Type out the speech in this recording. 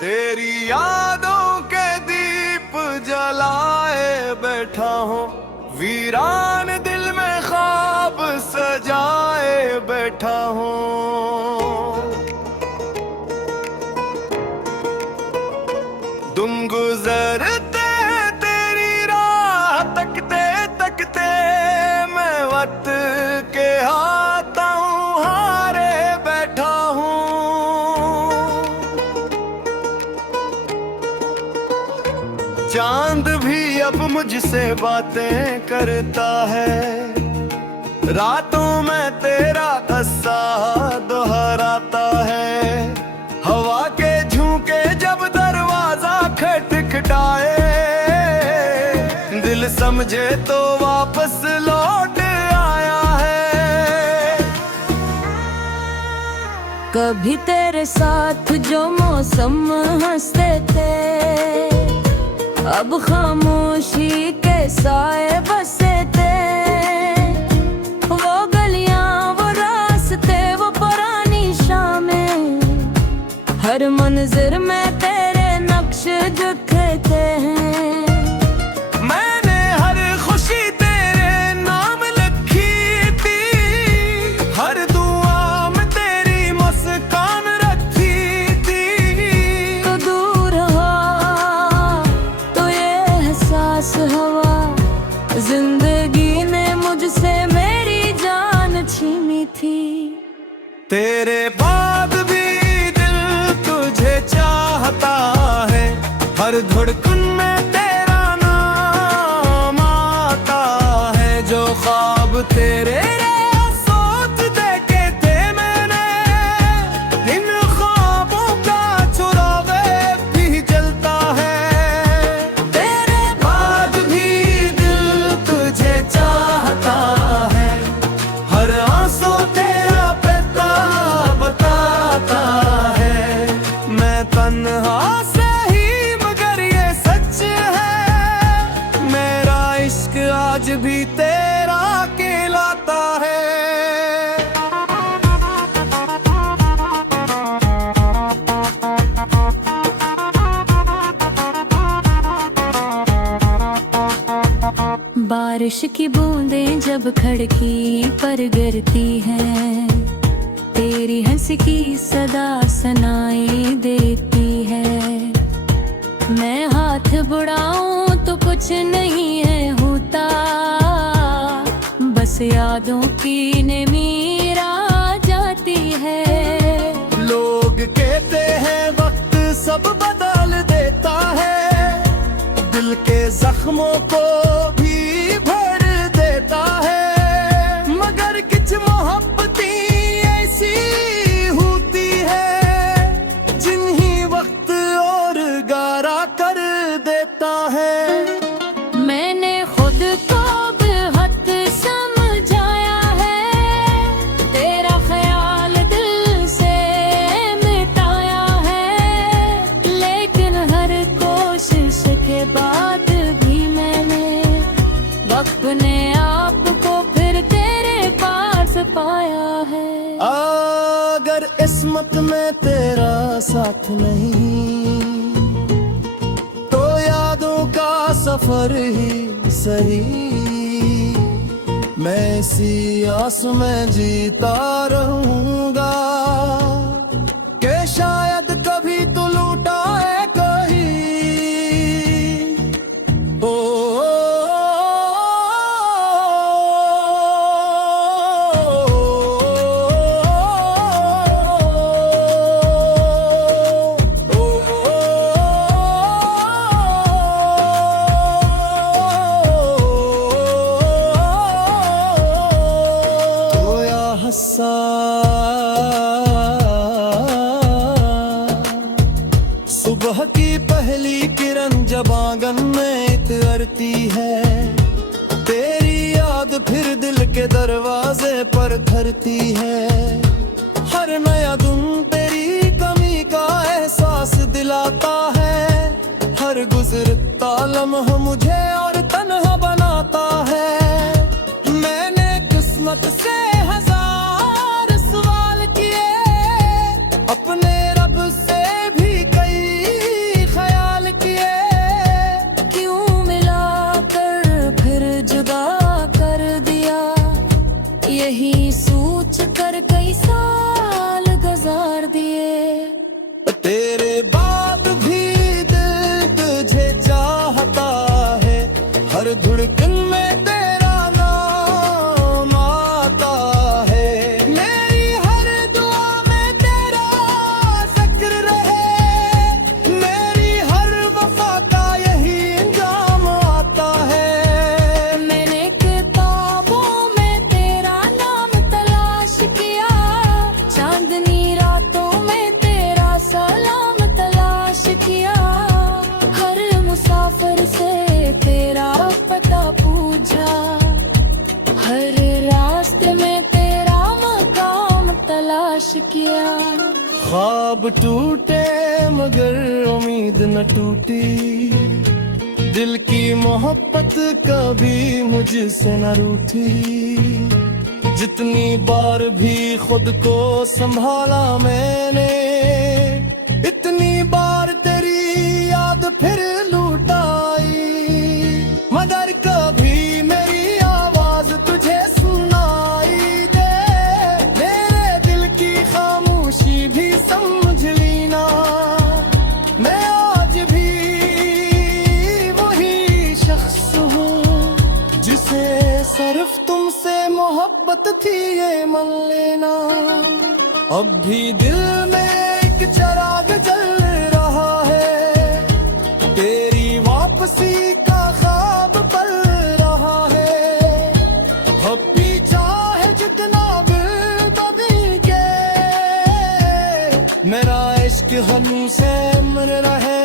तेरी यादों के दीप जलाए बैठा हूँ, वीरान दिल में ख्वाब सजाए बैठा हूँ। तुम गुजरते तेरी राह तकते तकते मैं वक्त के हाथों हारे बैठा हूँ। चांद भी अब मुझसे बातें करता है, रातों में तेरा किस्सा दोहराता है। हवा के झोंके जब दरवाजा खटखटाए, दिल समझे तो वापस लौट आया है। कभी तेरे साथ जो मौसम हंसते थे, अब खामोशी के साए बसे थे। वो गलियां, वो रास्ते, वो पुरानी शामें, हर मंजिर में तेरे नक्श दिखते हैं। मैंने हर खुशी तेरे नाम लिखी थी, हर दुआ में तेरी मुस्कान रखी थी। तो दूर हो तो ये एहसास हुआ, जिंदगी ने मुझसे मेरी जान छीनी थी। तेरे बाद भी दिल तुझे चाहता है, हर धड़कन में तेरा नाम आता है। जो ख्वाब तेरे सोच देखे थे मैंने, इन ख्वाबों का चिराग भी जलता है। तेरे बाद भी दिल तुझे चाहता है, हर आंसू तेरा पता बताता है। मैं तन्हा सही मगर ये सच है, मेरा इश्क आज भी तेरा कहलाता है। बारिश की बूंदें जब खिड़की पर गिरती हैं, तेरी हंसी की सदा सुनाई देती है। मैं हाथ बढ़ाऊं तो कुछ नहीं है होता, बस यादों की ने मीरा जाती है। लोग कहते हैं वक्त सब बदल देता है, दिल के जख्मों को भी भर देता है। मगर कुछ मोहब्बतें ऐसी होती है, जिन्हीं वक्त और गारा कर देता है। मैंने खुद को बेहद समझाया है, तेरा ख्याल दिल से मिटाया है। लेकिन हर कोशिश के बाद भी मैंने अपने आप को फिर तेरे पास पाया है। अगर किस्मत में तेरा साथ नहीं, तो यादों का सफर ही सही। मैं इसी आस में जीता रहूंगा कि शायद कभी तो लूटा है कहीं। ओ, सुबह की पहली किरण जब आंगन में इतरती है, तेरी याद फिर दिल के दरवाजे पर धरती है। हर नया दिन तेरी कमी का एहसास दिलाता है, हर गुजरता लम्हा मुझे और तन्हा बनाता है। मैंने किस्मत से हजार सवाल किए, अपने रब से भी कई तलाश किया। ख्वाब टूटे मगर उम्मीद न टूटी, दिल की मोहब्बत कभी मुझसे न रूठी। जितनी बार भी खुद को संभाला मैंने, इतनी बार तेरी याद फिर लूट आई। मगर कभी मेरी आवाज तुझे सुनाई दे, मेरे दिल की खामोशी भी समझ ली ना। मैं आज भी वही शख्स हूँ जिसे सिर्फ तुमसे मोहब्बत थी, ये मान लेना। अब भी दिल में एक चिराग जल रहा है, तेरी वापसी का ख्वाब पल रहा है। अब पीछा है जितना बदल के, मेरा इश्क हम से मन रहे।